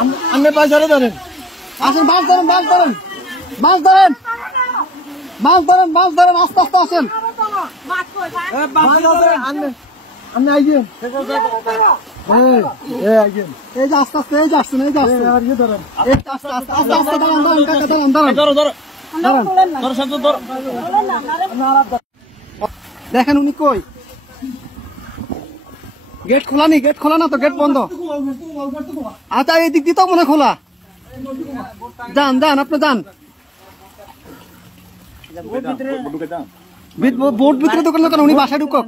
আপনি পয়সারে ধরেন, আসেন, মাছ ধরেন, মাছ ধরেন, মাছ ধরেন, মাছ ধরেন, মাছ ধরেন, আস্তে আস্তে আসেন। আপনি আইগেন, এই যে আস্তে আস্তে, এই যে আসছেন, এই যে আসছেন, ধরেন, আস্তে আস্তে আস্তে আস্তে দাঁড়ান, দাঁড়ান, কাকা দাঁড়ান, দাঁড়ান, দেখেন উনি কই, গেট খোলা নি, গেট খোলা না তো, গেট বন্ধ। আচ্ছা এই দিক দিয়ে তো মনে খোলা, যান যান, আপনি যান, বোট ভিতরে ঢুকেন না কেন, উনি বাসায় ঢুকক।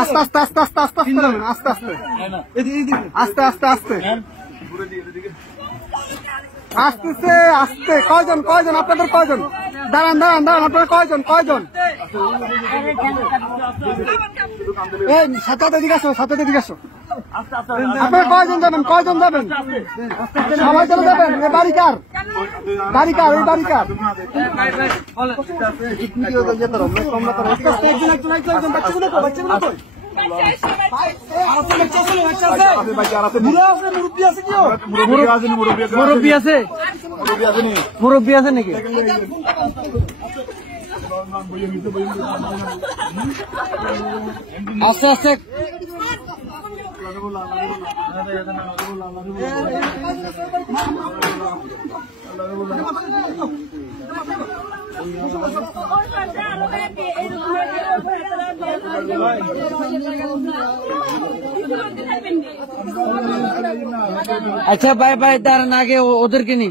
আস্তে আস্তে আস্তে আস্তে আস্তে আস্তে আস্তে আস্তে আস্তে আসতেছে, আসতে কয়জন, কয়জন আপনাদের, কয়জন, দাঁড়ান দাঁড়ান দাঁড়ান, আপনারা কয়জন, কয়জন, এই সাথে এদিকে আসো, সাথে এদিকে আসো, আপনারা কয়জন যাবেন, কয়জন যাবেন, সবাই চলে যাবেন। এ বাড়ি কার, বাড়ি কার, এই বাড়ি কার, মুরব্বী আছে, মুরব্বী আছে নাকি? আস্তে আস্তে আচ্ছা ভাই ভাই, দাঁড়ান, আগে ওদেরকে নি,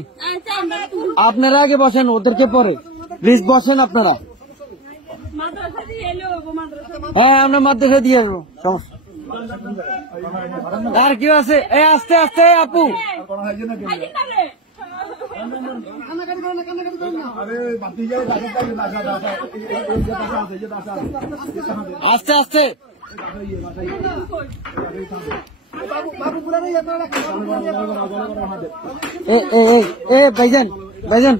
আপনারা আগে বসেন, ওদেরকে পরে প্লিজ বসেন আপনারা। হ্যাঁ আমরা মাদ্রাসা দিয়ে আসবো, সমস্যা আর কেউ আছে? এই আস্তে আস্তে আপু, আস্তে আস্তে, ভাইজান ভাইজান,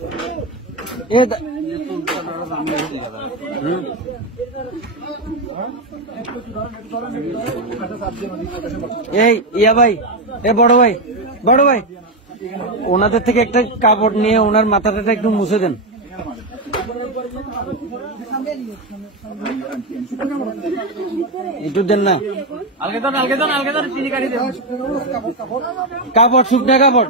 এই ইয়া ভাই, এ বড় ভাই, বড় ভাই, ওনাদের থেকে একটা কাপড় নিয়ে ওনার মাথাটা একটু মুছে দেন। একটু দেন না, কাপড়, শুকনা কাপড়।